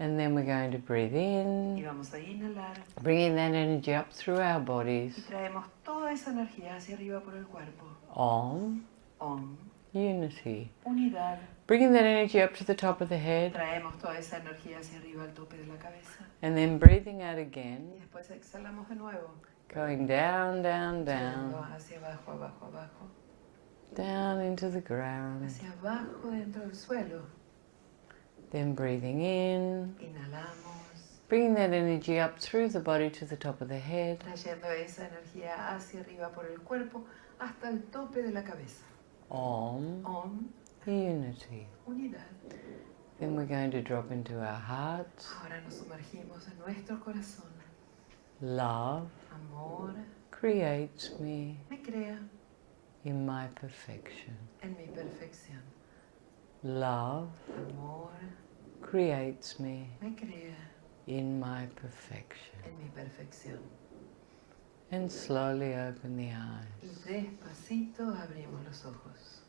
And then we're going to breathe in, Y vamos a inhalar. bringing that energy up through our bodies. Y traemos toda esa energía hacia arriba por el cuerpo. Om, Om. unity. Unidad. Bringing that energy up to the top of the head. Traemos toda esa energía hacia arriba al tope de la cabeza. And then breathing out again. Y después exhalamos de nuevo. Going down, down, down. Hacia abajo, abajo, abajo. Down into the ground. Hacia abajo dentro del suelo. Then breathing in. Inhalamos. Bringing that energy up through the body to the top of the head. Trayendo esa energía hacia arriba por el cuerpo hasta el tope de la cabeza. Om. Om. Unity. Unidad. Then we're going to drop into our hearts. Ahora nos sumergimos en nuestro corazón. Love. Amor. Creates me. Me crea. In my perfection. En mi perfección. Love. Amor. Creates me. Me crea. In my perfection. En mi perfección. And slowly open the eyes. Y despacito abrimos los ojos.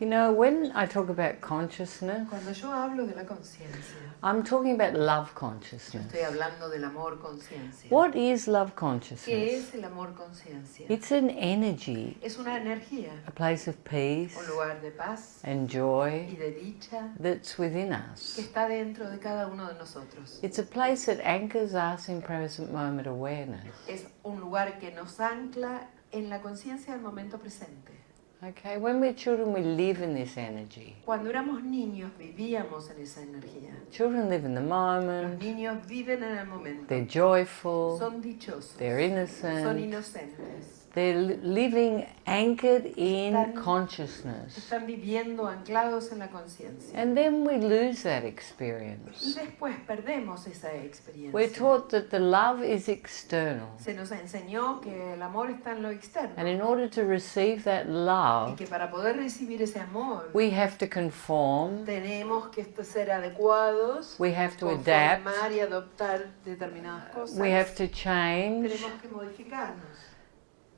You know, when I talk about consciousness, Cuando yo hablo de la conciencia, I'm talking about love yo consciousness. estoy hablando del amor conciencia. What is love ¿Qué consciousness? es el amor conciencia? It's an energy, Es una energía, a place of peace un lugar de paz and y joy de dicha that's within que us. está dentro de cada uno de nosotros. It's a place that anchors us in present moment awareness. Es un lugar que nos ancla en la conciencia del momento presente. Okay, when we're children, we live in this energy. Cuando éramos niños vivíamos en esa energía. Children live in the Los moment, niños viven en el momento. they're joyful, Son dichosos. they're Son innocent, inocentes. they're living anchored in Están- consciousness. Están viviendo anclados en la conciencia. And then we lose that Y experience. después perdemos esa We're experiencia. taught that the love is external. Se nos enseñó que el amor está en lo externo. And in order to receive that Y love, que para poder recibir ese amor we have to conform, tenemos que ser adecuados, we have to adapt, conformar y adoptar determinadas cosas. we have to change, Tenemos que modificarnos.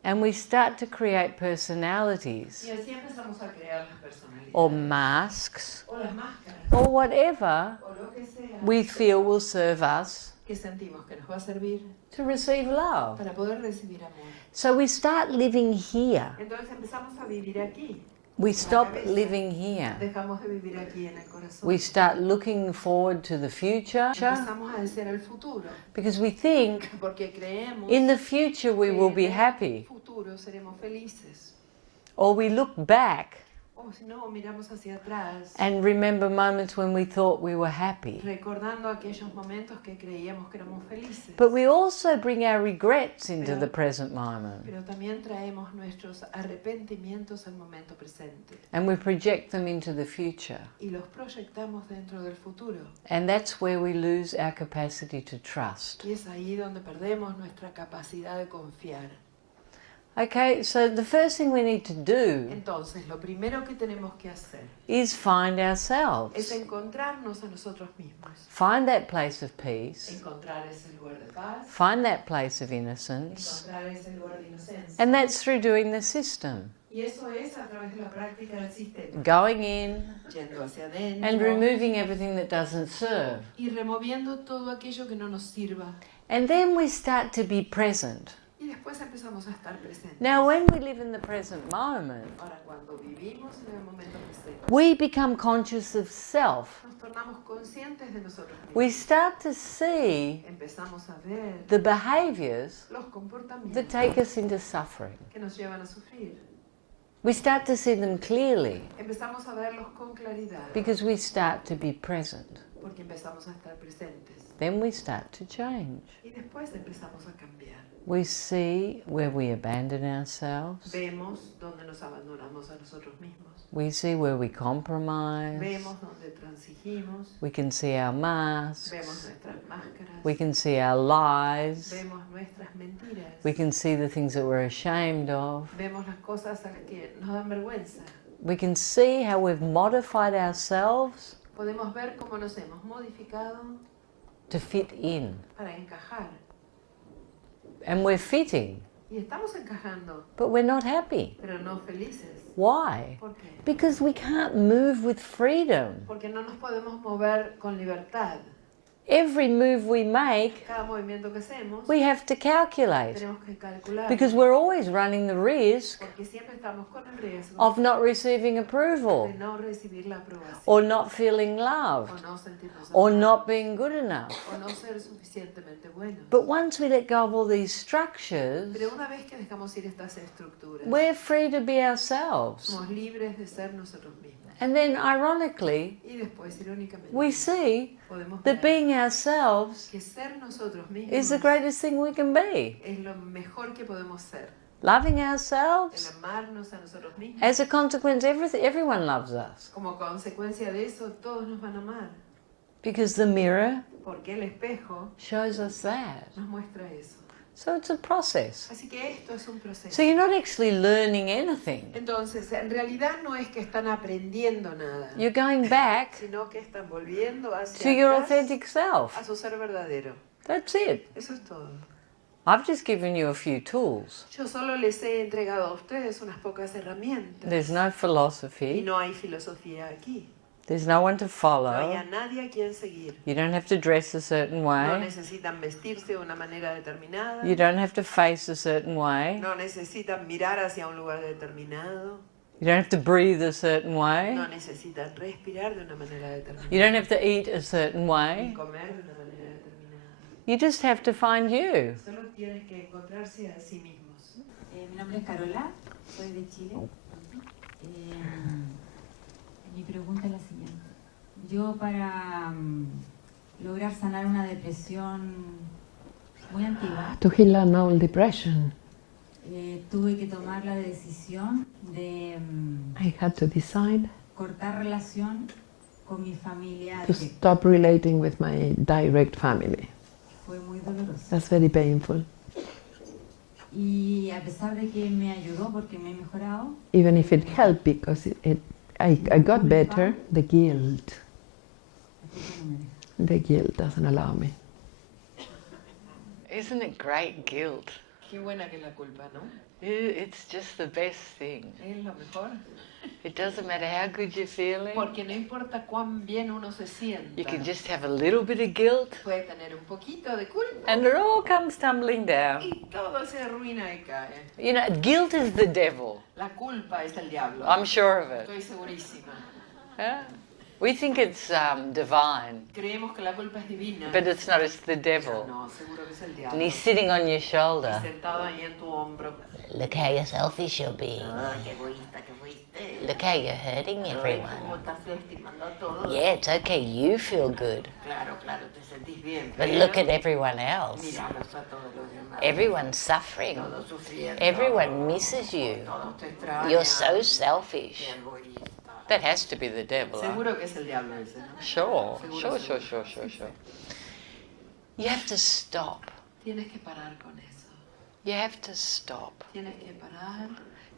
and we start to create Y personalities así empezamos a crear las personalidades. or masks O las máscaras. or whatever O lo que sea we feel will serve us que sentimos que nos va a servir to receive love. para poder recibir amor. So we start living here. Entonces empezamos a vivir aquí. We stop living here. Dejamos de vivir aquí en el corazón. We start looking forward to the future Empezamos a desear el futuro. because we think Porque creemos in the future we que will be en el happy. futuro seremos felices. Or we look back O si no, miramos hacia atrás, and remember moments when we thought we were happy. recordando aquellos momentos que creíamos que éramos felices. But we also bring our regrets into the present moment Pero también traemos nuestros arrepentimientos al momento presente and we project them into the future. y los proyectamos dentro del futuro. And that's where we lose our capacity to trust. Y es ahí donde perdemos nuestra capacidad de confiar. Okay, so the first thing we need to do Entonces, lo primero que tenemos que hacer is find es ourselves. encontrarnos a nosotros mismos. Find that place of peace. Encontrar ese lugar de paz, Find that place of innocence. encontrar ese lugar de inocencia. And that's through doing the system. Y eso es a través de la práctica del sistema. Going in Yendo hacia adentro and removing everything that doesn't serve. y removiendo todo aquello que no nos sirva. And then we start to be present. Y después empezamos a estar presentes. Now, when we live in the present moment, Ahora, cuando vivimos en el momento presente, we become conscious of self. nos tornamos conscientes de nosotros mismos. We start to see Empezamos a ver the behaviors los comportamientos that take us into suffering. que nos llevan a sufrir. We start to see them clearly Empezamos a verlos con claridad because we start to be present. porque empezamos a estar presentes. Then we start to change. Y después empezamos a cambiar. We see where we abandon ourselves. Vemos dónde nos abandonamos a nosotros mismos. We see where we compromise. Vemos dónde transigimos. We can see our masks. Vemos nuestras máscaras. We can see our lies. Vemos nuestras mentiras. We can see the things that we're ashamed of. Vemos las cosas a las que nos dan vergüenza. We can see how we've modified ourselves Podemos ver cómo nos hemos modificado to fit in. para encajar. And we're fitting. Y estamos encajando, but we're not happy. pero no felices. Why? ¿Por qué? Because we can't move with freedom. Porque no nos podemos mover con libertad. Every move we make, Cada movimiento que hacemos, we have to calculate. tenemos que calcular. Because we're always running the risk Porque siempre estamos con el riesgo of not receiving approval, de no recibir la aprobación. or not feeling O loved, no sentirnos or amados, not being good enough. o no ser suficientemente buenos. But once we let go of all these structures, Pero una vez que dejamos ir estas estructuras, we're free to be ourselves. somos libres de ser nosotros mismos. And then, ironically, Y después, irónicamente, we see podemos that ver being ourselves que ser nosotros mismos is the greatest thing we can be. es lo mejor que podemos ser. Loving El ourselves, amarnos a nosotros mismos. as a consequence, everyone loves us. Como consecuencia de eso, todos nos van a amar. Because the mirror Porque el espejo shows us that. nos muestra eso. So it's a process. Así que esto es un proceso. So you're not actually learning anything. Entonces, en realidad no es que están aprendiendo nada, You're going back sino que están volviendo to hacia your atrás authentic self. a su ser verdadero. That's it. Eso es todo. I've just given you a few tools. Yo solo les he entregado a ustedes unas pocas herramientas. There's no Y philosophy. no hay filosofía aquí. There's no one to No hay follow. a nadie a quien seguir. You don't have to dress a certain No way. necesitan vestirse de una manera determinada. You don't have to face a certain way. No necesitan mirar hacia un lugar determinado. You don't have to breathe a certain way. No necesitan respirar de una manera determinada. You don't have to eat a certain Ni way. comer de una manera determinada. You just have to find you. Solo tienen que encontrarse a sí mismos. Mi nombre es Carola, soy de Chile. Mi pregunta es la siguiente. Yo para lograr sanar una depresión muy antigua, To heal an old depression, tuve que tomar la decisión de I had to decide cortar relación con mi familia to directa. stop relating with my direct family. Fue muy doloroso. That's very painful. Y a pesar de que me ayudó porque me he mejorado, Even if it helped because I got better, the guilt doesn't allow me. Isn't it great guilt? Qué buena que es la culpa, ¿no? It's just the best thing. Es lo mejor. It doesn't matter how good you're feeling. Porque no importa cuán bien uno se sienta. You can just have a little bit of guilt Puede tener un poquito de culpa and it all comes tumbling down. y todo se arruina y cae. You know, guilt is the devil. La culpa es el diablo. I'm sure of it. Estoy segurísima. Yeah? We think it's divine, Creemos que la culpa es divina. but it's not, it's the devil. No, seguro que es el And diablo. he's sitting on your shoulder. Sentado ahí en tu hombro. Look how you're selfish you're being. Ah, qué egoísta que fuiste. Look how you're hurting Ay, everyone. cómo estás lastimando a todos. Yeah, it's okay, you feel good. Claro, claro, te sentís bien. But pero look at everyone else. míralos a todos los demás. Everyone's suffering. Todos sufriendo. Everyone misses you. Todos te extrañan. You're so selfish. Qué egoísta. That has to be the devil. Huh? Seguro que es el diablo ese, ¿no? Sure, Seguro, sure, seguro. sure. You have to stop. Tienes que parar con eso. You have to stop. Tienes que parar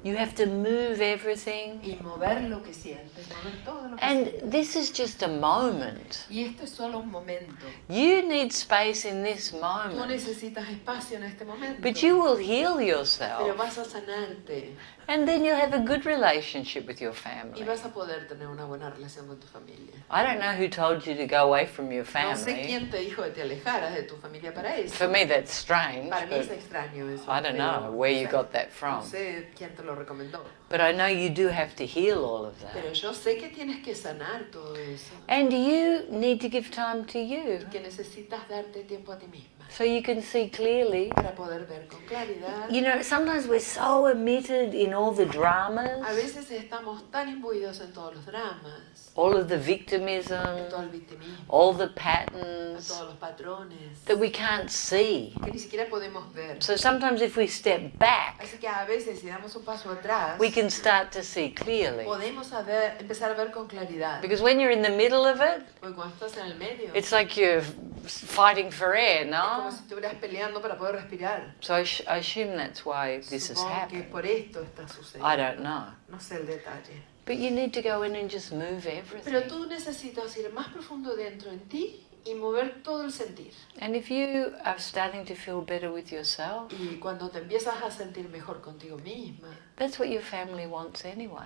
You have to move everything. y mover lo que sientes, mover todo lo que And sientes. this is just a moment. Y esto es solo un momento. You need space in this Tú moment. necesitas espacio en este momento. But you will heal Pero yourself. vas a sanarte And then you'll have a good relationship with your y family. vas a poder tener una buena relación con tu familia. I don't know who told you to go away from your No sé family. quién te dijo que te alejaras de tu familia para eso. For me, that's strange. Para mí es But extraño eso. I don't pero know where you no sé- got that No from. sé quién te lo recomendó. But I know you do have to heal all of that. Pero yo sé que tienes que sanar todo eso. And you need to give time to you Y que necesitas darte tiempo a ti misma so you can see clearly. para poder ver con claridad. You know, sometimes we're so emitted in all the A dramas, veces estamos tan imbuidos en todos los dramas, all of the en victimism, todo el victimismo, all the en patterns todos los patrones, that we can't see. que ni siquiera podemos ver. So sometimes if we step back, Así que a veces si damos un paso atrás, we can start to see clearly. podemos empezar a ver con claridad. Because when you're in the middle of it, Porque cuando estás en el medio, it's like you're fighting for air, es no? como si estuvieras peleando para poder respirar. So I assume that's why this has Supongo que happened. por esto está I sucediendo. don't know. No sé el detalle. But you need to go in and just move Pero everything. tú necesitas ir más profundo dentro en ti y mover todo el sentir. And if you are starting to feel better with yourself, Y cuando te empiezas a sentir mejor contigo misma, that's what your family wants anyway.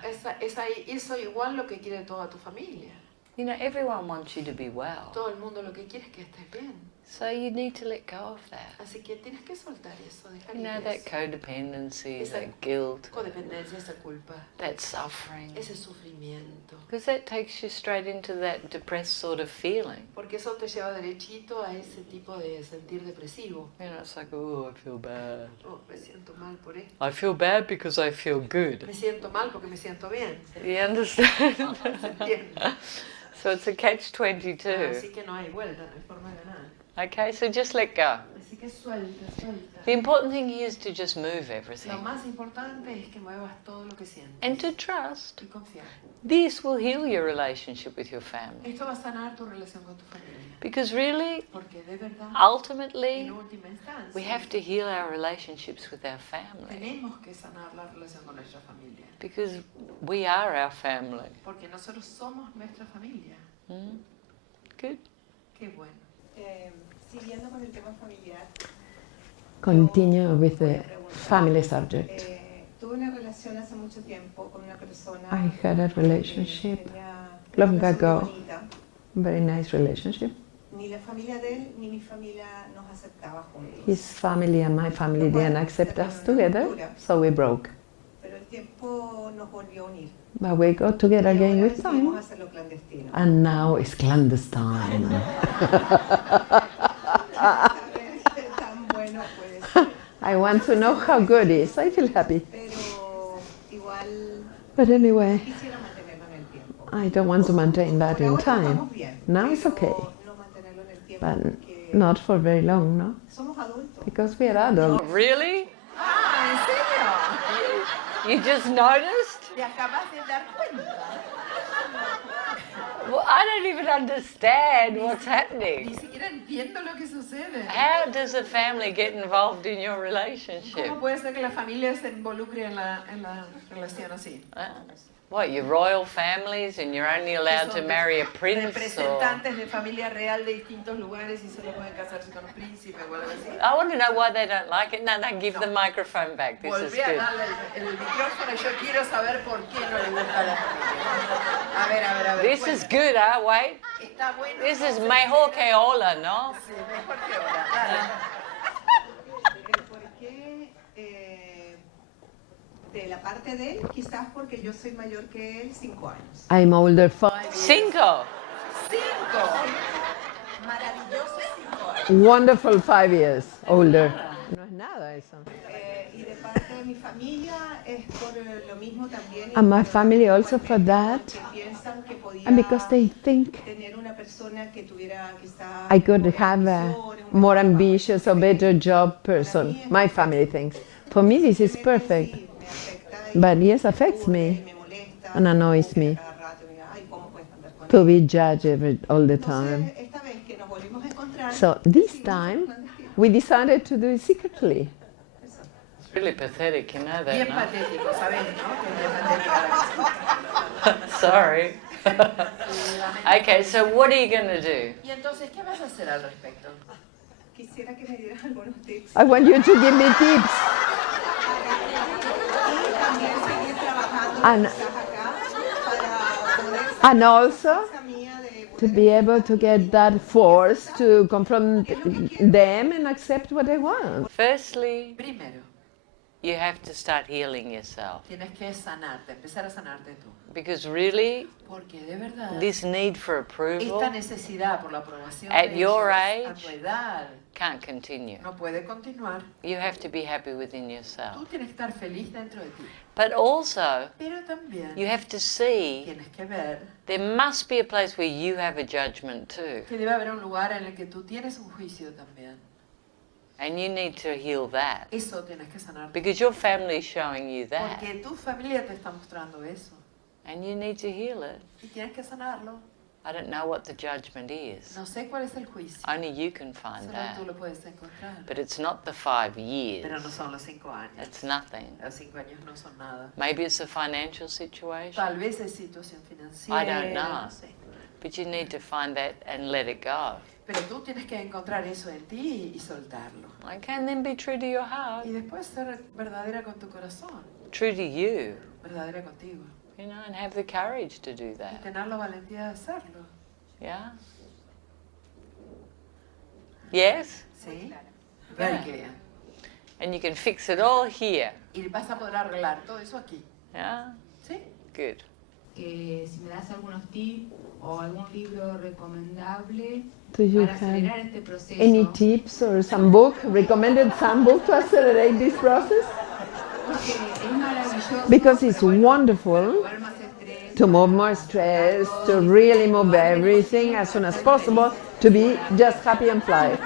eso igual lo que quiere toda tu familia. You know, everyone wants you to be well. Todo el mundo lo que quiere es que estés bien. So you need to let go of that. Así que tienes que soltar eso, dejar You ir know, that eso. codependency, Esa that guilt, codependencia, esa culpa, that suffering. ese sufrimiento. Because that takes you straight into that depressed sort of feeling. Porque eso te lleva derechito a ese tipo de sentir depresivo. You know, it's like, oh, I feel bad. Oh, me siento mal por esto. I feel bad because I feel good. Me siento mal porque me siento bien. You understand? ¿Se entiende? So it's a catch-22. Así que no hay vuelta, no hay forma de ganar. Okay, so just let go. Así que suelta, suelta. The important thing here is to just move Lo everything. más importante es que muevas todo lo que sientes. And to trust. Y confiar. This will heal your relationship with your family. Esto va a sanar tu relación con tu familia. Because really, Porque de verdad, ultimately, en última instancia, we have to heal our relationships with our family. tenemos que sanar la relación con nuestra familia. Because we are our family. Porque nosotros somos nuestra familia. Mm? Good. Qué bueno. Siguiendo con el tema familiar. Continue with the family subject. Tuve una relación hace mucho tiempo con una persona. I had a relationship tenía long una relación ago. muy bonita. Very nice relationship. Ni la familia de él ni mi familia nos aceptaba juntos. His family and my family didn't accept us together, so we broke. Pero el tiempo nos volvió a unir. But we got together Y again ahora with decidimos time, hacerlo clandestino. and now it's clandestine. Tan bueno puede ser. I want to know how good it is. I feel happy. Pero igual But anyway, quisiera mantenerlo en el tiempo. I don't want to maintain that Por in ahora time. estamos bien, Now it's pero okay, no mantenerlo en el tiempo but porque not for very long, no? somos adultos. Because we are adults. Really? Ah, ¿en serio? You just noticed? ¿Te acabas de dar cuenta? Well, I don't even understand what's Ni happening. siquiera entiendo lo que sucede. How does a family get involved in your relationship? ¿Cómo puede ser que la familia se involucre en la relación así? What, you're royal families and you're only allowed to marry a prince? Or... Representantes de familia real de distintos lugares y solo pueden casarse con un príncipe o algo así. I want to know why they don't like it. No, give the microphone back. This is Volví a good. darle el micrófono y yo quiero saber por qué no le gusta a la familia. A ver, a ver, a ver. This is good, huh? Wait. Está bueno. This is mejor que hola, no? Sí, mejor que ahora. Dale. El por qué de la parte de él, quizás porque yo soy mayor que él 5 años. I'm older 5. Cinco. 5. Maravillosos 5 años. Wonderful 5 years older. No es nada eso. Y de parte de mi familia es por lo mismo también. And my family also for that. Que piensan que podía And because they think tener una persona que tuviera quizás I could have a more ambitious or better job person. My family thinks. For me, this is perfect. But yes, affects me and annoys me to be judged all the time. So this time, we decided to do it secretly. It's really pathetic, you know Bien that, patético, ¿sabes? ¿No? Que es bien patético. no? Sorry. Okay, so what are you going to do? Y entonces, ¿qué vas a hacer al respecto? Quisiera que me dieras algunos tips. I want you to give me tips. Y también seguir trabajando And- quizás acá para poder And also esa mía de to be able to get that force to confront them and accept what they want. Firstly, Primero, you have to start healing yourself. tienes que sanarte, empezar a sanarte tú. Because really, Porque de verdad, this need for approval esta necesidad por la aprobación At de your ellos, a age, tu edad, can't continue. no puede continuar. You have to be happy within Tú yourself. tienes que estar feliz dentro de ti. But also, Pero también you have to see tienes que ver there must be a place where you have a judgment too. que debe haber un lugar en el que tú tienes un juicio también. And you need to heal that. Eso tienes que sanar. Because your family is showing you that. Porque tu familia te está mostrando eso. And you need to heal it. Y tienes que sanarlo. I don't know what the judgment is. No sé cuál es el juicio. Only you can find Solo that. tú lo puedes encontrar. But it's not the 5 years. Pero no son los 5 años. It's nothing. Los 5 años no son nada. Maybe it's a financial situation. Tal vez es situación financiera. I don't know. No sé. But you need to find that and let it go. Pero tú tienes que encontrar eso en ti y soltarlo. Okay, and then be true to your heart. Y después ser verdadera con tu corazón. True to you. Verdadera contigo. You know, and have the courage to do Y that. tener la valentía de hacerlo. Yeah? Yes? ¿Sí? Very clear. And you can fix it all here. Y vas a poder arreglar todo eso aquí. Yeah? ¿Sí? Good. Que si me das algunos tips o algún libro recomendable Do you para acelerar have este proceso. any tips or some book, recommended some book to accelerate this process? Porque es maravilloso. Because it's pero bueno, wonderful mover más estrés, to move more stress, to really move everything as soon as possible, to be just happy and fly.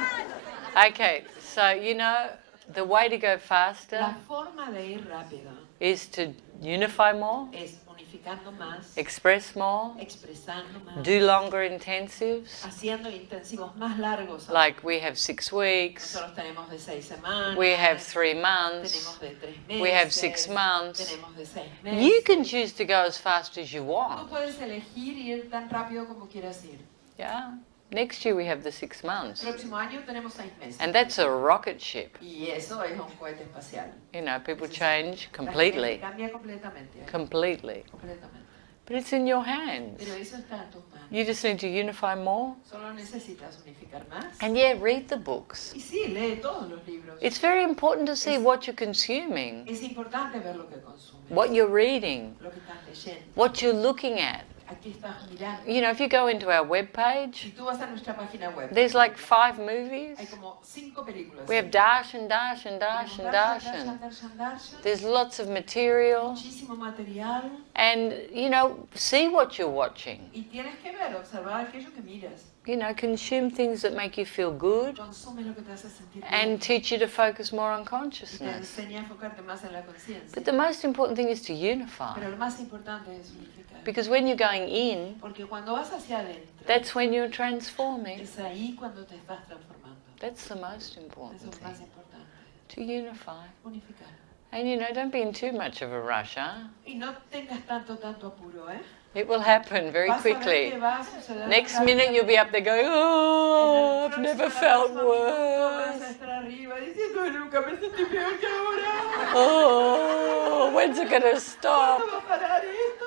Okay, so you know, the way to go faster La forma de ir rápido is to unify more, es unificando más, express more, expresando más, do longer intensives. haciendo intensivos más largos. Like we have 6 weeks, Nosotros tenemos de 6 semanas, we have 3 months, tenemos de 3 meses, we have 6 months. tenemos de 6 meses. You can choose to go as fast as you Tú want. puedes elegir ir tan rápido como quieras ir. Yeah. Next year we have the 6 months. Próximo año tenemos 6 meses. And that's a rocket ship. Y eso es un cohete espacial. You know, people change La gente completely. cambia completamente. Completely. Completamente. But it's in your hands. Pero eso está en tus manos. You just need to unify more. Solo necesitas unificar más. And yeah, read the books. Y sí, lee todos los libros. It's very important to see what you're consuming, Es importante ver lo que consumes, what you're reading, lo que estás leyendo. what you're looking at. Aquí estás mirando. You know, if you go into our webpage, Si tú vas a nuestra página web, there's like 5 movies. hay como 5 películas. We have Darshan, Darshan, Darshan, Darshan. Darshan. There's lots of material. Muchísimo material. And, you know, see what you're watching. Y tienes que ver, observar aquello que miras. You know, consume things that make you feel good Consume lo que te hace sentir bien. and teach you to focus more on Y te consciousness. enseña a enfocarte más en la conciencia. But the most important thing is to unify. Pero lo más importante es unificar. Because when you're going in, Porque cuando vas hacia adentro, that's when you're transforming. es ahí cuando te estás transformando. That's the most Eso important es lo más thing. importante. To unify. Unificar. And, you know, don't be in too much of a rush, huh? Y no tengas tanto apuro, ¿eh? It will happen very Vas a ver quickly. que va a suceder Next rápido. minute you'll be up there going, oh, I've never felt Vas a worse. estar arriba diciendo, nunca me sentí peor que ahora. Oh, when's it going to stop? ¿Cuándo va a parar esto?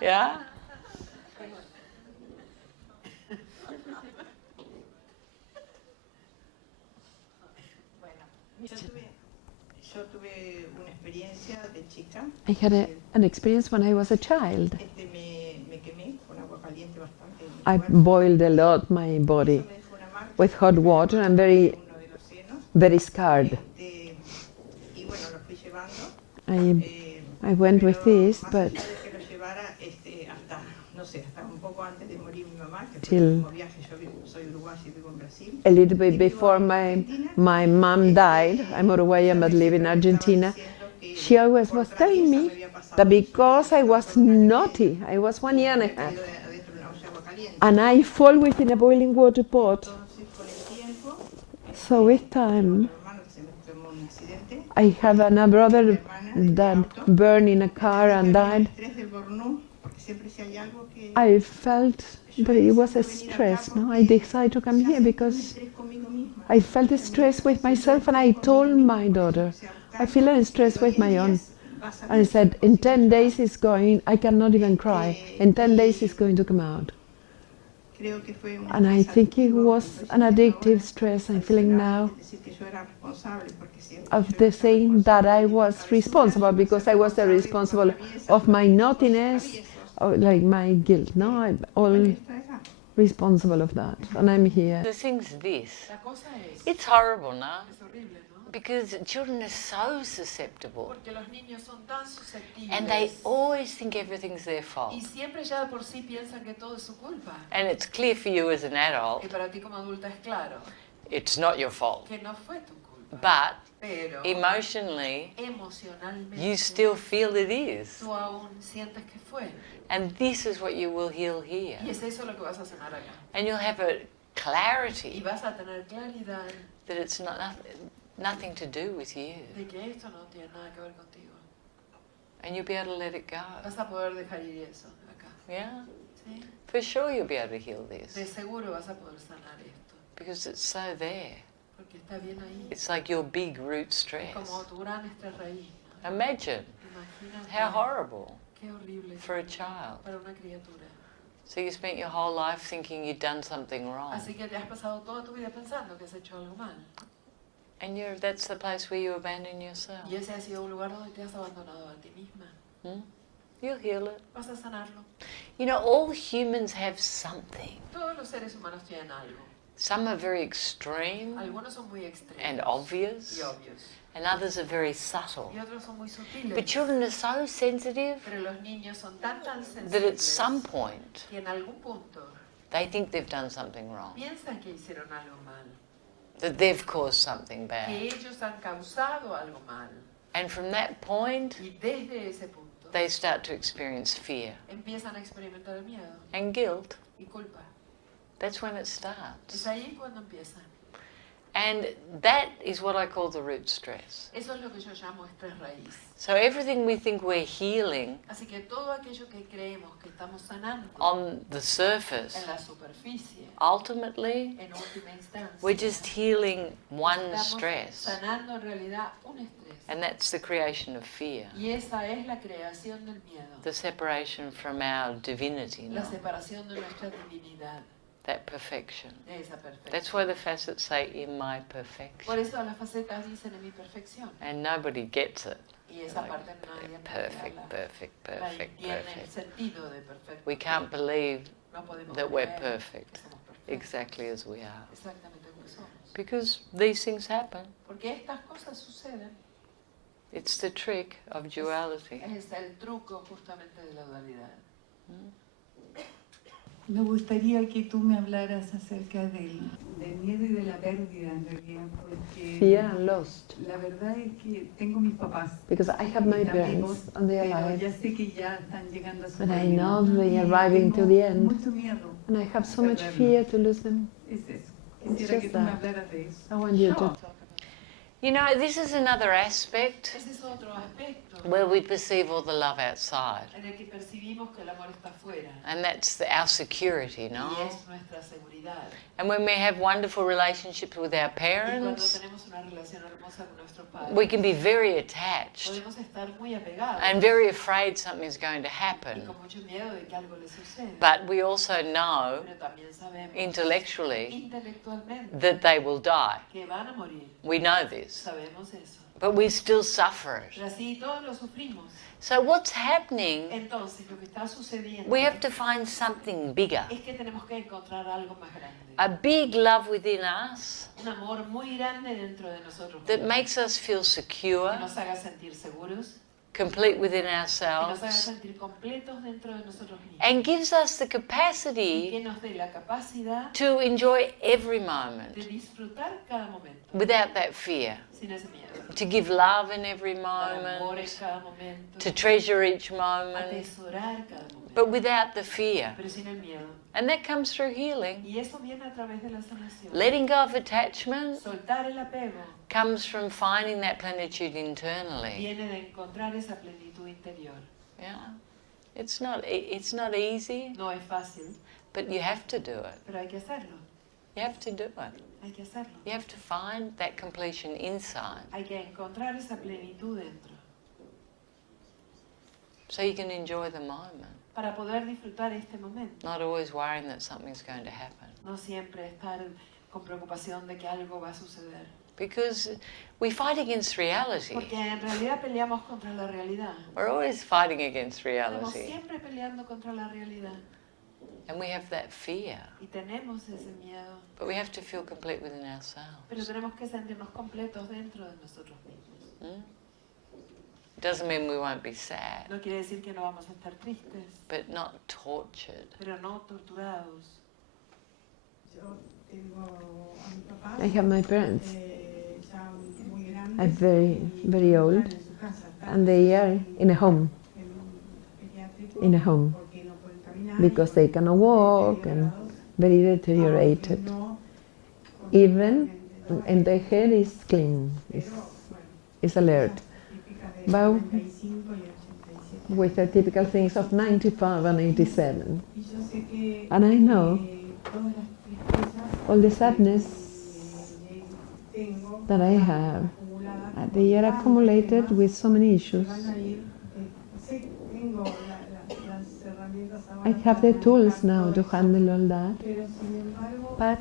Yeah? Yo tuve una experiencia de chica. I had an experience when I was a child. Me quemé con agua caliente bastante. en mi I cuerpo. boiled a lot my body Eso me dejó una marca with hot water and very, en uno de los senos. very scarred. Y bueno, lo fui llevando. I went with this, Más but allá de que lo llevara hasta, no sé, hasta un poco antes de morir mi mamá, que fue Till- el último viaje. Yo soy uruguaya y vivo en Brasil. a little bit before my mom died, I'm Uruguayan but live in Argentina, she always was telling me that because I was naughty, I was 1 year and a half, and I fall within a boiling water pot. So with time, I have another brother that burned in a car and died. I felt that it was a stress. No, I decided to come here because I felt a stress with myself, and I told my daughter, I feel a stress with my own. And I said, in 10 days it's going, I cannot even cry. In 10 days it's going to come out. And I think it was an addictive stress. I'm feeling now of the saying that I was responsible because I was the responsible of my naughtiness, or like my guilt. No, I'm all responsible of that, and I'm here. The thing's this. La cosa es, It's horrible, no? es horrible, ¿no? Because children are so susceptible. Porque los niños son tan susceptibles. And they always think everything's their Y fault. siempre ya de por sí piensan que todo es su culpa. And it's clear for you as an adult, Que para ti como adulta es claro it's not your fault. que no fue tu culpa. But Pero emotionally, emocionalmente you still feel it is. tú aún sientes que fue. And this is what you will heal here. Y es eso lo que vas a sanar acá. And you'll have a Y clarity vas a tener claridad that it's not nothing to do with you. de que esto no tiene nada que ver contigo. And you'll be able to let it go. Vas a poder dejar ir eso acá. Yeah? ¿Sí? For sure you'll be able to heal De this. seguro vas a poder sanar esto. Because it's so there. Porque está bien ahí. It's like your big root Es stress. como tu gran estrés raíz, ¿no? Imagine Imagínate how horrible qué horrible for a child. para una criatura. So you spent your whole life thinking you'd done something wrong. Así que te has pasado toda tu vida pensando que has hecho algo mal. And that's the place where you abandon yourself. Y ese ha sido un lugar donde te has abandonado a ti misma. You'll heal it. Vas a sanarlo. You know, all humans have something. Todos los seres humanos tienen algo. Some are very extreme Algunos son muy extremos and obvious, y obvios. and others are very subtle. Y otros son muy sutiles. But children are so sensitive Pero los niños son tan that at sensibles some point que en algún punto they think they've done something wrong, piensan que hicieron algo mal. that they've caused something Que bad. ellos han causado algo mal. And from that point, Y desde ese punto they start to experience fear empiezan a experimentar el miedo and guilt. y culpa. That's when it Es starts. ahí cuando empiezan. And that is what I call the root stress. Eso es lo que yo llamo estrés raíz. So everything we think we're healing Así que todo aquello que creemos que estamos sanando on the surface, en la superficie, ultimately, en última instancia, we're just healing one estamos stress. sanando en realidad un estrés. And that's the creation of fear, Y esa es la creación del miedo, the separation from our divinity, la no? separación de nuestra divinidad, That perfection. de esa perfección. That's why the facets say, in my Por perfection. eso las facetas dicen en mi perfección. And nobody gets it. Y esa Like, parte nadie perfect, la perfect, la perfect, entiende el perfect. sentido de perfecto. We can't believe No podemos that we're creer perfect, que somos perfectos, exactly as we are. exactamente como somos. Because these things happen. Porque estas cosas suceden. It's the trick of duality. Es el truco justamente de la dualidad. Me gustaría que tú me hablaras acerca del miedo y de la pérdida, en realidad, porque Fear and lost. la verdad es que tengo mis papás. Because I have my mis amigos, parents and they are pero alive. ya sé que ya están llegando a su But I término. know they are Y arriving to tengo the end. mucho miedo. And I have so much perderlos. fear to lose them. Es eso. It's Quisiera que just tú me that. hablaras de eso. I want you to. You know, this is another aspect Ese es otro aspecto where we perceive all the love outside. en el que percibimos que el amor está afuera. And that's our security, no? Y es nuestra seguridad. And when we have wonderful relationships with our Y cuando parents, tenemos una relación hermosa con nuestros padres, we can be very attached podemos estar muy apegados and very afraid something's going to y happen. con mucho miedo de que algo les suceda. But we also know Pero también sabemos intellectually intelectualmente that they will die. que van a morir. We know this. Sabemos eso. But we still suffer it. Pero así todos lo sufrimos. So what's happening, Entonces lo que está sucediendo we have to find something bigger. es que tenemos que encontrar algo más grande. A big love within us Un amor muy grande dentro de nosotros that mismos, makes us feel secure, que nos haga sentir seguros, complete within que nos haga ourselves, sentir completos dentro de nosotros mismos and gives us the y que capacity nos dé la capacidad to enjoy every de moment disfrutar cada momento without that fear, sin ese miedo. to give love in every Dar amor en moment, cada momento, to treasure each moment, atesorar cada momento, but without the fear. pero sin el miedo. And that comes through healing. Y eso viene a través de la sanación. Letting go of attachment Soltar el apego comes from finding that plenitude internally. viene de encontrar esa plenitud interior. Yeah, it's not easy, No es fácil, but you have to do it. pero hay que hacerlo. You have to do it. Hay que hacerlo. You have to find that completion inside, Hay que encontrar esa plenitud dentro so you can enjoy the moment, para poder disfrutar este momento. not always worrying that something's going to happen. No siempre estar con preocupación de que algo va a suceder. Because we fight against reality. Porque en realidad peleamos contra la realidad. We're always fighting against Estamos reality, siempre peleando contra la realidad. and we have that fear. Y tenemos ese miedo. But we have to feel complete within Pero ourselves. tenemos que sentirnos completos dentro de nosotros mismos. Mm? It doesn't mean we won't be sad, No quiere decir que no vamos a estar tristes, but not tortured. pero no torturados. Yo tengo a mi papá. I have my parents. Ya muy grandes. I'm very y old. están en su casa, están And they are in a home. en un pediátrico In a home. porque because they cannot walk and very deteriorated. Even, and the hair is clean, is alert. But with the typical things of 95 and 87. And I know all the sadness that I have, they are accumulated with so many issues. I have the tools now to handle all that, but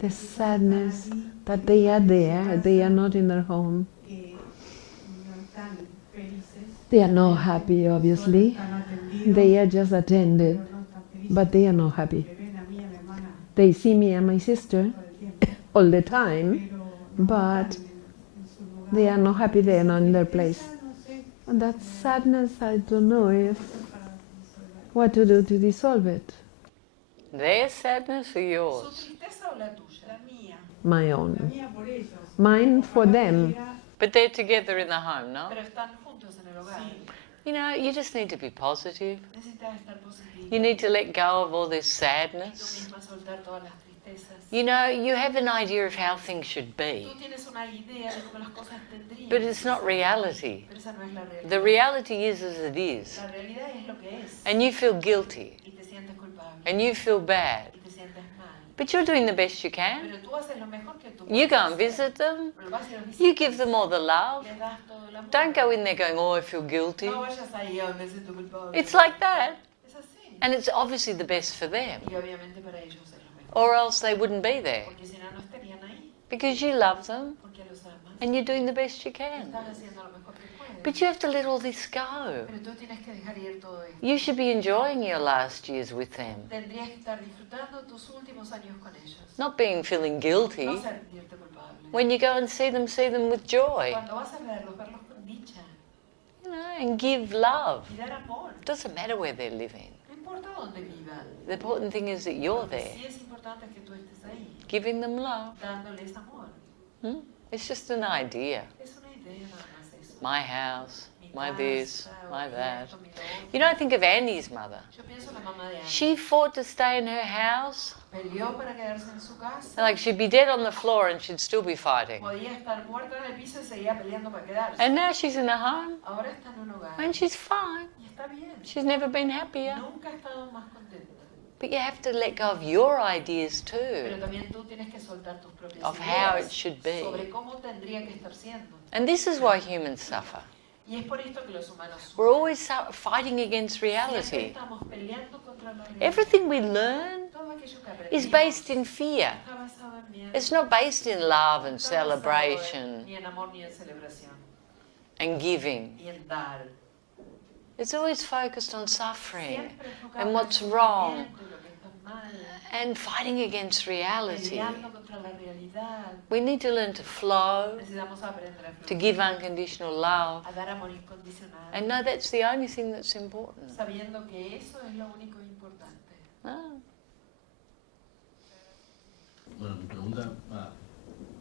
the sadness that they are there, they are not in their home. They are not happy, obviously. They are just attended, but they are not happy. They see me and my sister all the time, but they are not happy, they are not in their place. And that sadness, I don't know what to do to dissolve it. Their sadness or yours? My own. Mine for them. But they're together in the home, no? You know, you just need to be positive. You need to let go of all this sadness. You know, you have an idea of how things should be, but it's not reality. The reality is as it is. And you feel guilty. And you feel bad. But you're doing the best you can. You go and visit them. You give them all the love. Don't go in there going, oh, I feel guilty. It's like that. And it's obviously the best for them. Or else they wouldn't be there. Because you love them and you're doing the best you can. But you have to let all this go. You should be enjoying your last years with them. Not feeling guilty. When you go and see them with joy. You know, and give love. It doesn't matter where they're living. The important thing is that you're there. Giving them love. It's just an idea. My house, my this, my that. You know, I think of Annie's mother. She fought to stay in her house. Like she'd be dead on the floor and she'd still be fighting. And now she's in a home. And she's fine. She's never been happier. But you have to let go of your ideas too, of how it should be. And this is why humans suffer. We're always fighting against reality. Everything we learn is based in fear. It's not based in love and celebration and giving. It's always focused on suffering and what's wrong and fighting against reality. We need to learn to flow, to give unconditional love, and know that's the only thing that's important. Bueno, mi pregunta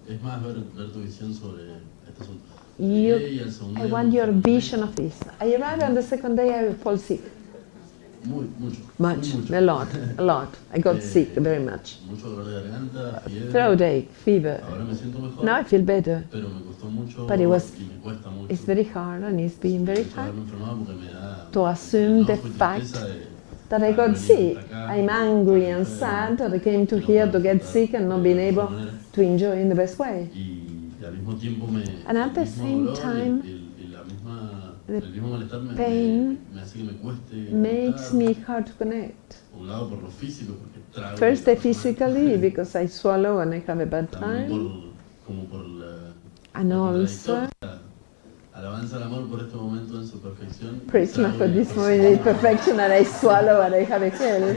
es más ver tu visión sobre este asunto. I want your vision of this. I arrived on the second day, I fall sick. Much, a lot. I got sick very much. Throat ache, fever. Now I feel better. But it's very hard, and it's been very hard to assume the fact that I got sick. I'm angry and sad that I came to here to get sick and not being able to enjoy in the best way. And at the same time, the pain makes me hard to connect. First, physically, because I swallow and I have a bad time. And also, praise God for this moment in perfection, and I swallow and I have a hell.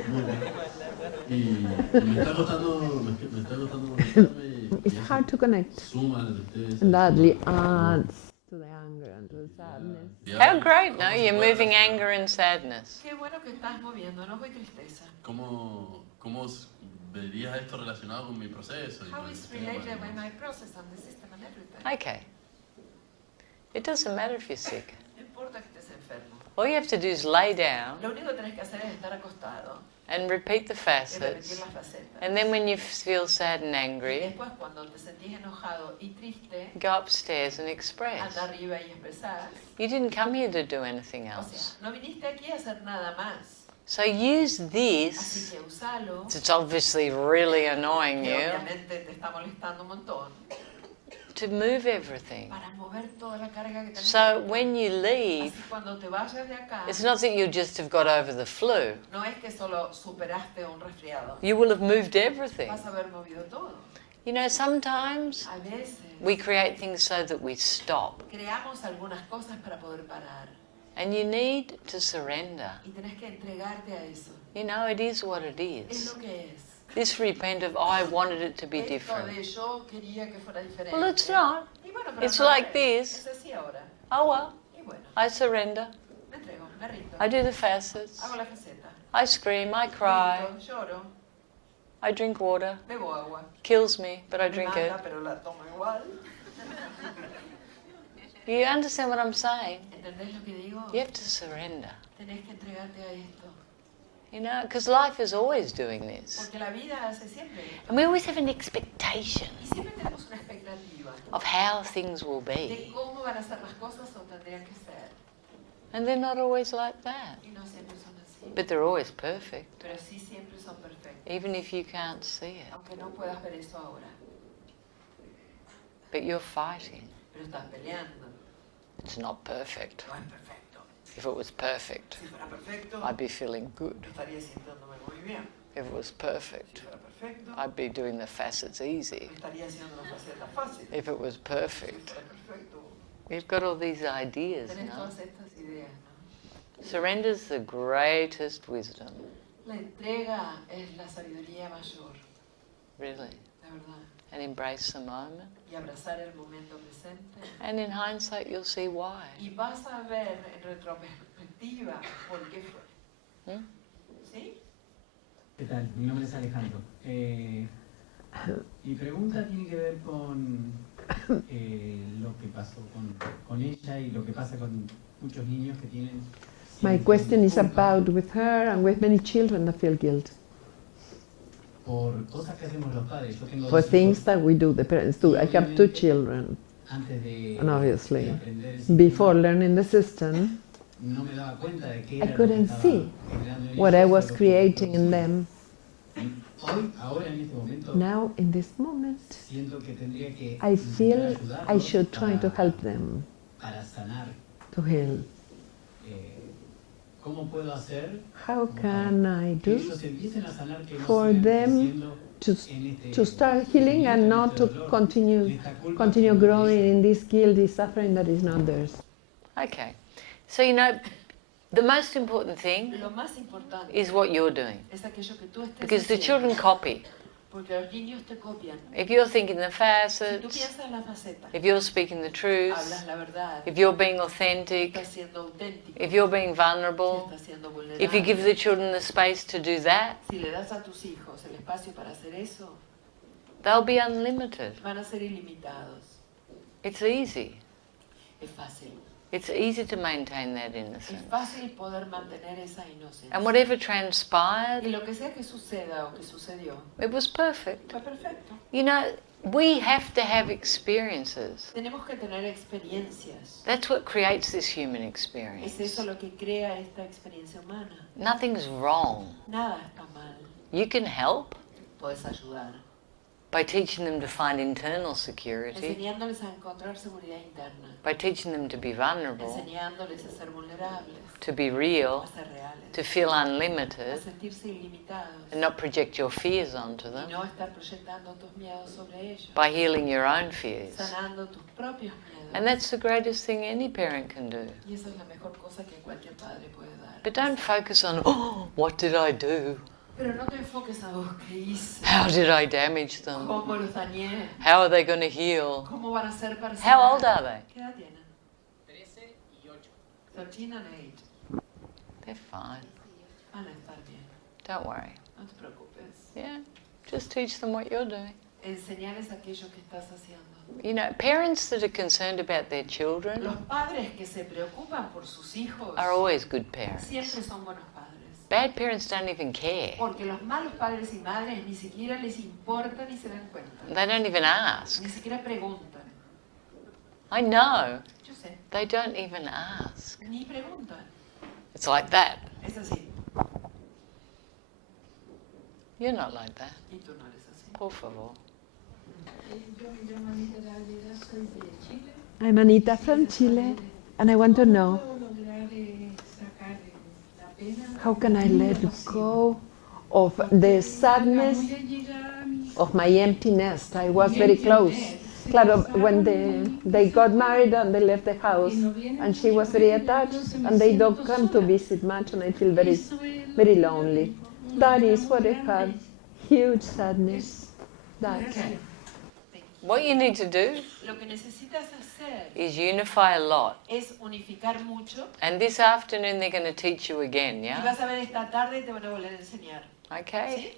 It's hard to connect. And that adds to the anger and to the sadness. How great, no? You're moving anger and sadness. ¿Cómo verías esto relacionado con mi proceso? Okay. It doesn't matter if you're sick. All you have to do is lay down Lo único que tenés que hacer es estar acostado and repeat the y repetir facets. las facetas. And then when you feel sad and Y angry, después, cuando te sentís enojado y triste, go upstairs and express. anda arriba y expresás. You didn't come here to do anything O else. sea, no viniste aquí a hacer nada más. So use Así this. que usalo. It's obviously really annoying Que you. obviamente te está molestando un montón. To move everything. Para mover toda la carga que tenés. So when you leave, Así cuando te vayas de acá, it's not that you just have got over the flu. no es que solo superaste un resfriado. You will have moved everything. Vas a haber movido todo. You know, sometimes A veces we create things so that we stop. creamos algunas cosas para poder parar. And you need to surrender. Y tenés que entregarte a eso. You know, it is what it Es is. lo que es. This repent of, I wanted it to be Esto different. de yo quería que fuera diferente. Well, it's not. Y bueno, pero It's no like es. this. Es así ahora. Oh well, Y bueno, I surrender. me entrego, me rindo. I do the facets. Hago la faceta. I scream, I cry, Grito, lloro, I drink water. bebo agua. Kills me, but I Me drink it. mata, pero la tomo igual. You understand what I'm saying? ¿Entendés lo que digo? You have to surrender. Tenés que entregarte a esto. You know, because life is always doing this. Porque la vida hace siempre esto. And we always have an expectation Y siempre tenemos una expectativa of how things will de be. cómo van a ser las cosas o tendrían que ser. And they're not always like that. Y no siempre son así. But they're always perfect, Pero sí siempre son perfectos. even if you can't see it. Aunque no puedas ver eso ahora. But you're fighting. Pero estás peleando. It's not perfect. No es perfecto. If it was perfect, Si fuera perfecto, I'd be feeling good. estaría sintiéndome muy bien. If it was Si perfect, fuera perfecto, I'd be doing the facets easy. estaría haciendo las facetas fáciles. If it was Si perfect, fuera perfecto, we've got all these ideas tenés now. todas estas ideas, ¿no? Surrender's the greatest wisdom, La entrega es la sabiduría mayor, really. la verdad. And embrace the moment. Y abrazar el momento presente. And in hindsight, you'll see why. Y vas a ver en retrospectiva por qué fue. Hmm? ¿Sí? ¿Qué tal? Mi nombre es Alejandro. Mi pregunta tiene que ver con lo que pasó con ella y lo que pasa con muchos niños que tienen... My question is about with her and with many children that feel guilt Por cosas que hacemos los padres. Yo tengo for dos things hijos. that we do, the parents do. I have 2 children, Antes de, and obviously, de aprender el sistema, before learning the system, no me daba cuenta de qué I era lo que couldn't estaba see generando en what I ellos, was lo que creating in producía. them. Hoy, ahora en este momento, Now, in this moment, siento que tendría que I feel intentar I ayudarlos should try to para- help them para sanar. to heal. ¿Cómo puedo hacer How can I que do ellos empiecen a sanar, que no for sigan them creciendo to, en este to start healing and sufrimiento, not en to este dolor, continue en esta culpa continue que no es growing de ellos? in this guilt, this suffering that is not theirs? Okay. So, you know, the most important thing Lo más importante is what you're doing. es aquello que tú estés Because the haciendo, children copy. porque los niños te copian. If you're thinking the Si tú facets, piensas en la faceta, if you're speaking the truth, hablas la verdad, if you're being authentic, estás siendo auténtico, if you're being si vulnerable, estás siendo if you give the vulnerable, children the space to do that, si le das a tus hijos el espacio para hacer eso, they'll be unlimited. van a ser ilimitados. It's easy. Es fácil. It's easy to maintain that Es innocence. fácil poder mantener esa inocencia. And whatever Y transpired, lo que sea que suceda o que sucedió, it was perfect. fue perfecto. You know, we have to have experiences. Tenemos que tener experiencias. That's what creates this human Es experience. eso lo que crea esta experiencia humana. Nothing's wrong. Nada está mal. You can help Puedes ayudar. by teaching them to find internal security, Enseñándoles a encontrar seguridad interna. by teaching them to be vulnerable, Enseñándoles a ser vulnerables. to be real, A ser reales. to feel A unlimited, sentirse ilimitados. and not project your fears onto Y them, no estar proyectando tus miedos sobre ellos. by healing your own fears. Sanando tus propios miedos. And that's the greatest thing any parent can do. Y esa es la mejor cosa que cualquier padre puede dar. But don't focus on, oh, what did I do? Pero no te enfoques a vos, ¿qué hice? How did I damage them? ¿Cómo los dañé? How are they going to heal? ¿Cómo van a ser para How old sanar? are they? ¿Qué edad tienen? 13 y 8. 13 and 8. They're fine. Van a estar bien. Don't worry. No te preocupes. Yeah, just teach them what you're doing. Enseñarles aquello que estás haciendo. You know, parents that are concerned about their children Los padres que se preocupan por sus hijos are always good parents. siempre son buenos padres. Bad parents don't even care. Porque los malos padres y madres ni siquiera les importa ni se dan cuenta. They don't even ask. Ni siquiera preguntan. I know. Yo sé. They don't even ask. Ni preguntan. It's like that. Es así. You're not like that. Y tú no eres así. Por favor. I'm Anita from Chile, and I want to know, how can I let go of the sadness of my empty nest? I was very close. Claro, when they got married and they left the house, and she was very attached, and they don't come to visit much, and I feel very, very lonely. That is what I had, huge sadness. That's What you need to do Lo que necesitas hacer is unify a lot. es unificar mucho. And this afternoon they're going to teach you again, Y yeah? vas a ver esta tarde y te van a volver a enseñar. Okay?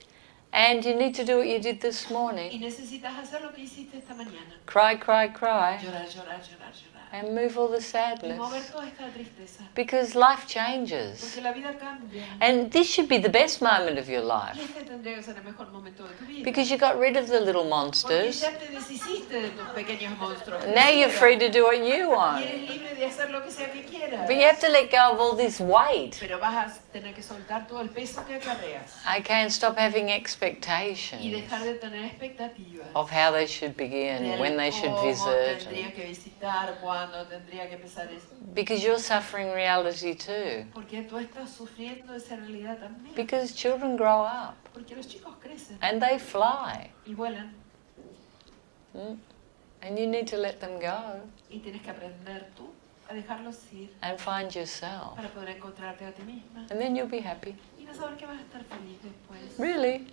And you need to do what you did this Y morning. necesitas hacer lo que hiciste esta mañana. Cry, cry, cry. Llorar, llorar, llorar, llorar. And move all the Y sadness. mover toda esta tristeza. Because life changes. Porque la vida cambia. And this should be the best moment of your Y life. este tendría que ser el mejor momento de tu vida. Because you got rid of the little Porque monsters. ya te deshiciste de tus pequeños monstruos. Now you're free to do what you Y want. eres libre de hacer lo que sea que quieras. But you have to let go of all this weight. Pero vas a tener que soltar todo el peso que acarreas. Okay, and stop having Y expectations dejar de tener expectativas. of how they should begin, Del when they should cómo visit. tendría que visitar, cuándo tendría que empezar eso. Because you're suffering reality too. Porque tú estás sufriendo esa realidad también. Because children grow up Porque los chicos crecen and they fly. y vuelan. And you need to let them go Y tienes que aprender tú a dejarlos ir and find yourself. para poder encontrarte a ti misma. And then you'll be happy. Y vas a ver que vas a estar feliz después. Really?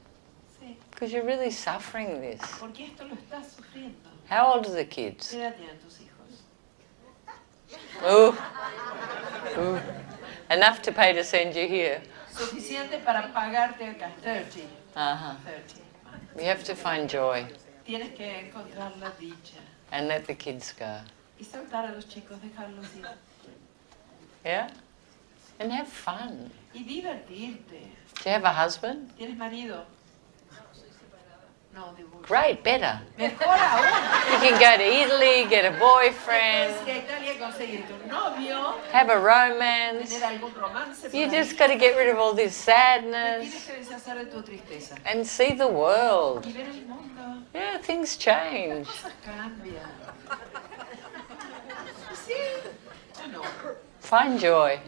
Sí. Because you're really suffering this. Porque esto lo estás sufriendo. How old are the kids? ¿Qué edad tienen tus hijos? Ooh. Ooh. Enough to pay to send you here. Suficiente para pagarte acá. 30. Uh-huh. 30. You have to find joy Tienes que encontrar la dicha. and let the kids go. Y soltar a los chicos, dejarlos ir. Yeah? And have fun. Y divertirte. Do you have a husband? ¿Tienes marido? No, divorcio. Great, better. Mejor aún. You can go to Italy, get a boyfriend, Puedes ir a Italia y conseguirte un novio, have a romance. tener algún romance por You ahí. just got to get rid of all this Te sadness tienes que deshacer de tu tristeza and see the world. y ver el mundo. Yeah, things change. Las cosas cambian. Sí o no. Find joy.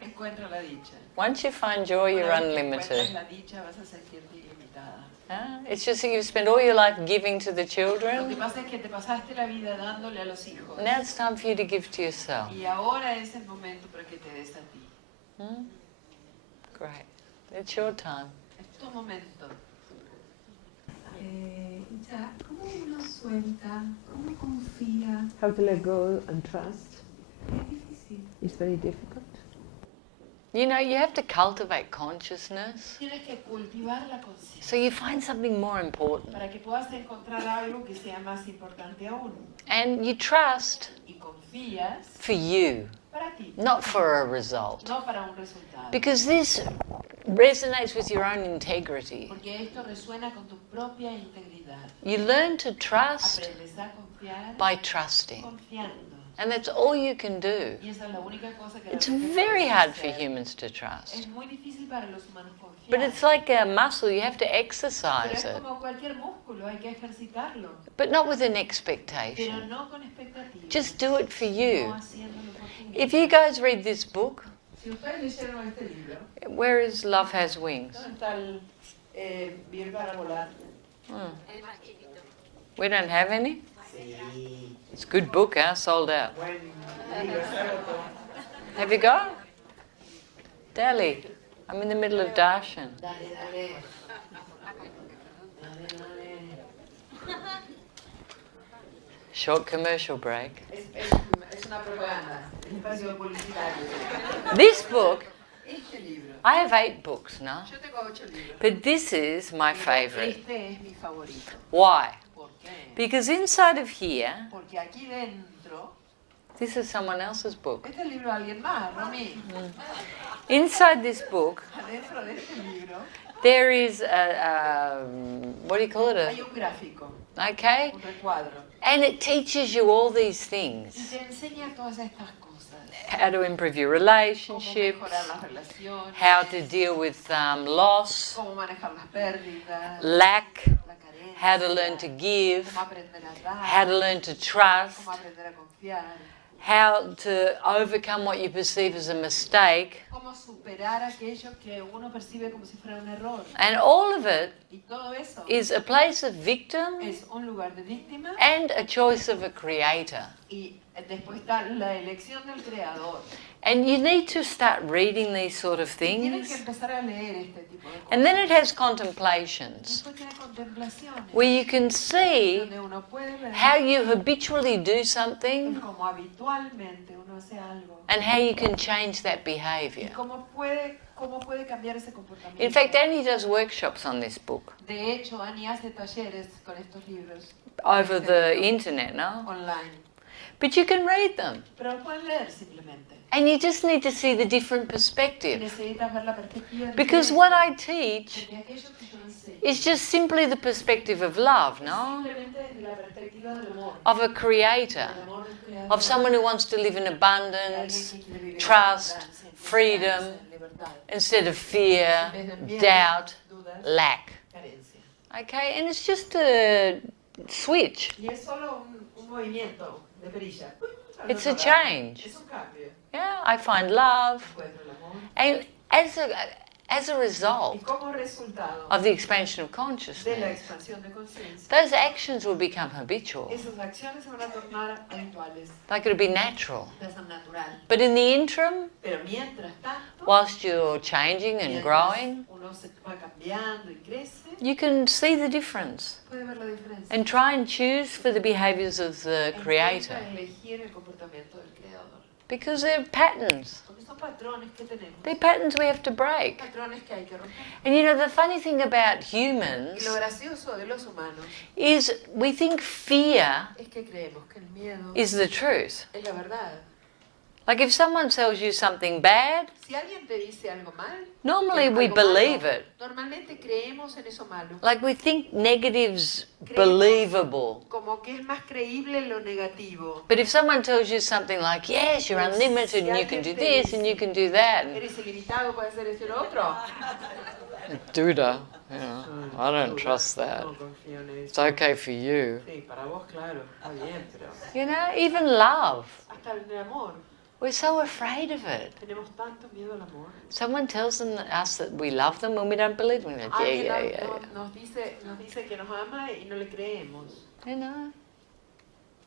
Encuentra la dicha. Once you find joy, you're Una vez que unlimited. encuentras la dicha, vas a sentirte ilimitada. It's just that you've spent all your life giving to the Lo children. que pasa es que te pasaste la vida dándole a los hijos. Now it's time for you to give to yourself. Y ahora es el momento para que te des a ti. Great. It's your time. Es tu momento. Ya, ¿cómo uno suelta? ¿Cómo confía? how to let go and trust. Es difícil. It's very difficult. You know, you have to cultivate consciousness Tienes que cultivar la conciencia so you find something more important. para que puedas encontrar algo que sea más importante aún. And you trust Y confías for you, para ti, not for a result. no para un resultado. Because this resonates with your own integrity. Porque esto resuena con tu propia integridad. You learn to trust Aprendes a confiar by trusting. confiando. And that's all you can do. Y esa es la única cosa que It's realmente very puedes hard for hacer. humans to trust. Es muy difícil para los humanos confiar. But it's like a muscle, you have to Pero exercise es it. como cualquier músculo, hay que ejercitarlo. But not with an Pero expectation. no con expectativas. Just do it for you. No haciéndolo por ti mismo. If you guys read this book, Si ustedes leyeron este libro, where is Love Has Wings? ¿dónde está el bien para volar? We don't have any? It's a good book, huh? Sold out. Buen libro, suelto. Have you got? Delhi. I'm in the middle of Darshan. Dale, dale. Dale, dale. Short commercial break. Es una propaganda, es un espacio publicitario. This book, Este libro, I have 8 books now, yo tengo 8 libros. but this is my Pero favorite. este es mi favorito. Why? ¿Por qué? Because inside of here, Porque aquí dentro, this is someone else's book. este es el libro de alguien más, Romy. Inside this book, Adentro de este libro there is what do you call it? hay un gráfico, Okay? un recuadro. And it teaches you all these Y things. te enseña todas estas cosas. How to improve your Cómo relationships, mejorar las relaciones, how to deal with loss, cómo manejar las pérdidas, lack, la carencia, how to learn to give, cómo aprender a dar, how to learn to trust, cómo aprender a confiar, how to overcome what you perceive as a mistake, cómo superar aquello que uno percibe como si fuera un error. and all of it Y todo eso is a place of victim es un lugar de víctima and a choice of a creator. y después está la elección del creador. And you need to start reading these sort of Tienes que things. empezar a leer este tipo de cosas. And then it has contemplations, Después tiene contemplaciones, where you can see donde uno puede ver how you habitually do something cómo habitualmente uno hace algo and how you can change that y behavior. cómo puede cambiar ese comportamiento. In fact, Annie does workshops on this book De hecho, Annie hace talleres con estos libros over the internet, no? online, But you can read them. pero lo pueden leer simplemente. And you just need to see the different perspective. Necesitas ver la perspectiva Because diferente, what I teach porque aquello que yo enseño is just simply the perspective of love, no? simplemente desde la perspectiva del amor, Of a creator, del amor del creador, of someone who wants to live in de alguien abundance, que quiere vivir en trust, abundancia, en freedom, confianza, en libertad, instead of fear, en vez de miedo, doubt, dudas, lack. carencia. Okay? And it's just a switch. Y es solo un movimiento de perilla. It's a change. Es un cambio. Yeah, I find love. Encuentro el amor. And as a Y result como resultado of the expansion of de la consciousness, expansión de conciencia, those actions will become habitual. esas acciones se van a tornar habituales, Like it'll be natural. de ser natural. But in the interim, Pero mientras tanto, whilst you're changing and mientras growing, uno se va cambiando y crece, you can see the difference puede ver la diferencia. and try and choose for the behaviors of the Creator. Intenta elegir el comportamiento del creador. Because they're patterns. Porque son patrones que tenemos. They're patterns we have to break. Patrones que hay que romper. And you know, the funny thing about Y humans lo gracioso de los humanos is we think fear es que creemos que el miedo is the truth. es la verdad. Like if someone tells you something bad, Si alguien te dice algo mal, normally we algo malo, believe it. normalmente creemos en eso malo. Like we think negative's believable. Como que es más creíble lo negativo. But if someone tells you something like, yes, you're unlimited and you can do this and you can do that, and Eres ilimitado, puedes hacer esto y lo otro. Duda, you know, I don't trust that. No confío en It's eso. okay for you. Sí, para vos, claro, está bien, pero You know, even love. hasta el amor. We're so afraid of it. Tenemos tanto miedo al amor. Someone tells us that we love them when we don't believe them. We're like, yeah, Alguien yeah, yeah, nos dice que nos ama y no le creemos. yeah. You know,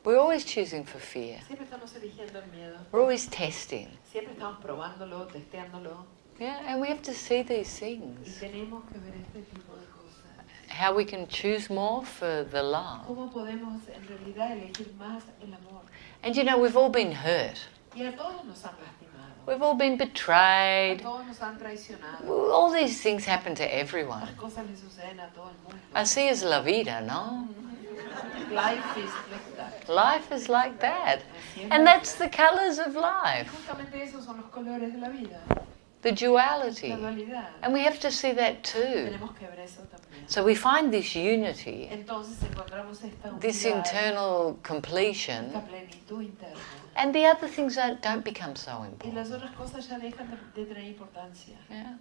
we're always choosing for fear. Siempre estamos eligiendo el miedo. We're always testing. Siempre estamos probándolo, testeándolo. Yeah, and we have to see these Y things. tenemos que ver este tipo de cosas. How we can choose more for the love. ¿Cómo podemos en realidad elegir más el amor? And you know, we've all been hurt. Y a todos nos han lastimado. We've all been A betrayed. todos nos han traicionado. All these things happen to everyone. Las cosas le suceden a todo el mundo. Así es la vida, ¿no? Life is like that. Life is like that. Así es And la that's vida. the colors of Y life, justamente esos son los colores de la vida. the duality. La dualidad. And we have to see that too. Tenemos que ver eso también. So we find this unity, Entonces encontramos esta this unidad, internal completion, esta plenitud interna. and the other things don't become so Y important. las otras cosas ya dejan de tener importancia. Yeah.